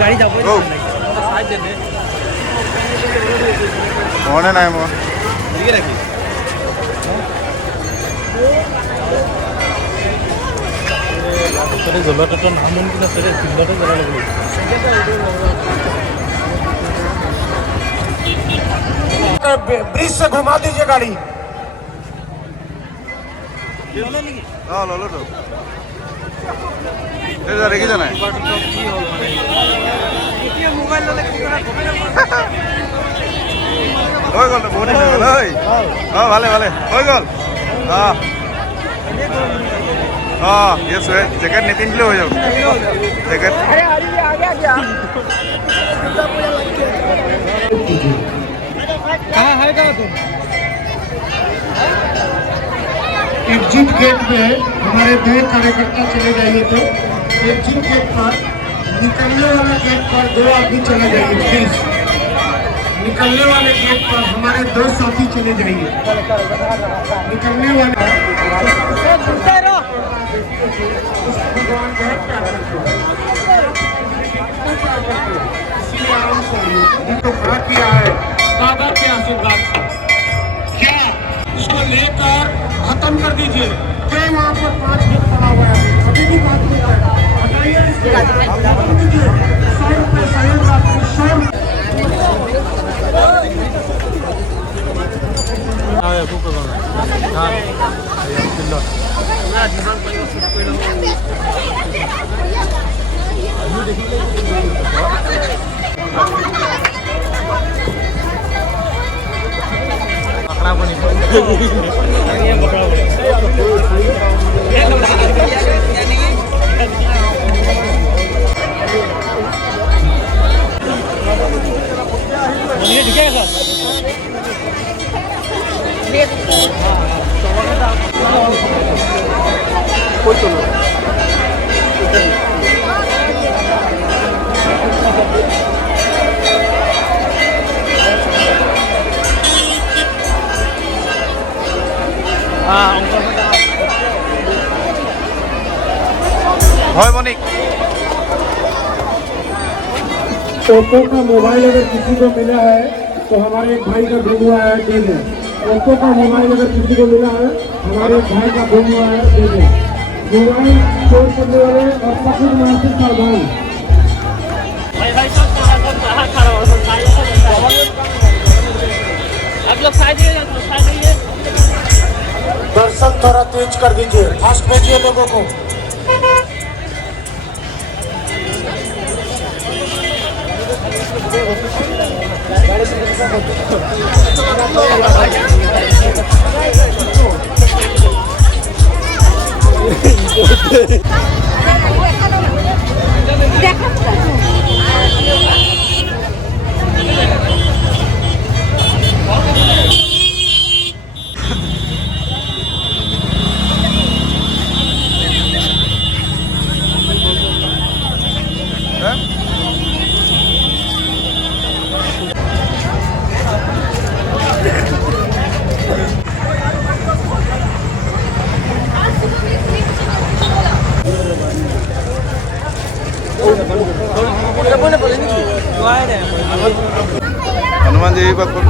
গাড়ি যাব মনে নাই মোৰ রাখি জলটা নাম কিনা ফিল্ডতে জ্বলা লাগবে ब्रिज से घुमा दीजिए गाड़ी। ললো তো রেখে জানাই হৈ গ'ল বহুত দিন হৈ গ'ল ঐ ভালে ভালে হৈ গ'ল য়েছ জেকেট নিপিন্ধিলেও হৈ যাব জেকেট कहाँ है क्या तुम एग्जिट गेट में हमारे दो कार्यकर्ता चले जाइए तो एग्जिट गेट पर निकलने वाले गेट पर दो आदमी चले जाइए प्लीज। निकलने वाले गेट पर हमारे दो साथी चले जाइए। निकलने वाले तो खड़ा किया है दादा के आशीर्वाद से। क्या इसको लेकर खत्म कर दीजिए। क्या वहाँ पर 5 फीट पड़ा हुआ है अभी भी बात नहीं है। हटाइए इसको 100 रुपये सहयोग राशि হয় বনিক ओप्पो का मोबाइल अगर किसी को मिला है तो हमारे एक भाई का गुम हुआ है दे दें। ओप्पो का मोबाइल अगर किसी को मिला है हमारे एक भाई का गुम हुआ है दे दें। मोबाइल चोर करने वाले और पकड़ मानसिक सावधान। दर्शन थोड़ा तेज कर दीजिए फास्ट भेजिए लोगों को। हनुमान जी बात कर